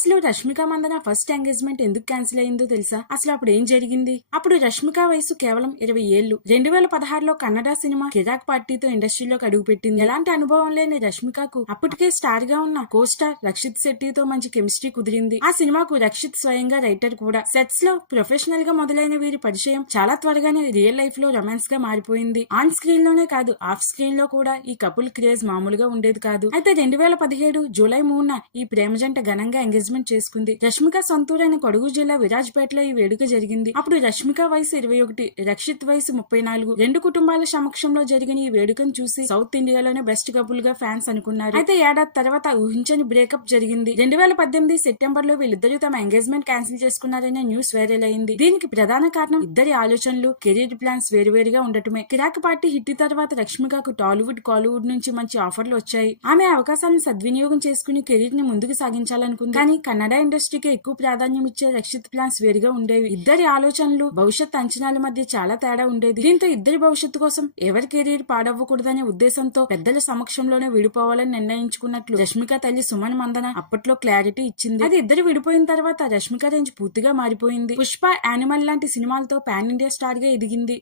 అసలు Rashmika Mandanna first engagement ఎందుకు cancel అయిందో తెలుసా? అసలు అప్పుడు ఏం జరిగింది? అప్పుడు రష్మిక వయసు కేవలం 20 ఏళ్లు. 2016లో కన్నడ సినిమా కిరాక్ పార్టీతో ఇండస్ట్రీలోకి అడుగుపెట్టింది. ఎలాంటి అనుభవం లేని రష్మికకు అప్పటికే స్టార్ గా ఉన్న కో స్టార్ రక్షిత్ శెట్టితో మంచి కెమిస్ట్రీ కుదిరింది. ఆ సినిమాకు రక్షిత్ స్వయంగా రైటర్ కూడా. సెట్స్ లో ప్రొఫెషనల్ గా మొదలైన వీరి పరిచయం చాలా త్వరగానే రియల్ లైఫ్ లో రొమాన్స్ గా మారిపోయింది. ఆన్ స్క్రీన్ లోనే కాదు, ఆఫ్ స్క్రీన్ లో కూడా ఈ కపుల్ క్రేజ్ మామూలుగా ఉండేది కాదు. అయితే 2017 జూలై 3న ఈ ప్రేమ జంట ఘనంగా ఎంగేజ్మెంట్ చేసుకుంది. రష్మిక సొంతూరైన కొడగు జిల్లా విరాజ్పేటలో ఈ వేడుక జరిగింది. అప్పుడు రష్మిక వయసు 21, రక్షిత్ వయసు 34. రెండు కుటుంబాల సమక్షంలో జరిగిన ఈ వేడుకను చూసి సౌత్ ఇండియాలోనే బెస్ట్ కపుల్ గా ఫ్యాన్స్ అనుకున్నారు. అయితే ఏడాది తర్వాత ఊహించని బ్రేకప్ జరిగింది. 2018 సెప్టెంబర్ లో వీళ్ళిద్దరూ తమ ఎంగేజ్మెంట్ క్యాన్సిల్ చేసుకున్నారనే న్యూస్ వైరల్ అయింది. దీనికి ప్రధాన కారణం ఇద్దరి ఆలోచనలు, కెరీర్ ప్లాన్స్ వేరువేరుగా ఉండటమే. కిరాక్ పార్టీ హిట్ తర్వాత రష్మికకు టాలీవుడ్, కాలీవుడ్ నుంచి మంచి ఆఫర్లు వచ్చాయి. ఆమె అవకాశాన్ని సద్వినియోగం చేసుకుని కెరీర్ ని ముందుకు సాగించాలనుకుంది. కానీ కన్నడ ఇండస్ట్రీకి ఎక్కువ ప్రాధాన్యం ఇచ్చే రక్షిత్ ప్లాన్స్ వేరుగా ఉండేవి. ఇద్దరి ఆలోచనలు, భవిష్యత్ అంచనాల మధ్య చాలా తేడా ఉండేది. దీంతో ఇద్దరి భవిష్యత్తు కోసం ఎవరి కెరీర్ పాడవ్వకూడదనే ఉద్దేశంతో పెద్దల సమక్షంలోనే విడిపోవాలని నిర్ణయించుకున్నట్లు రష్మిక తల్లి సుమన్ మందన అప్పట్లో క్లారిటీ ఇచ్చింది. అది ఇద్దరు విడిపోయిన తర్వాత రష్మిక రేంజ్ పూర్తిగా మారిపోయింది. పుష్ప, యానిమల్ లాంటి సినిమాలతో పాన్ ఇండియా స్టార్ గా ఎదిగింది.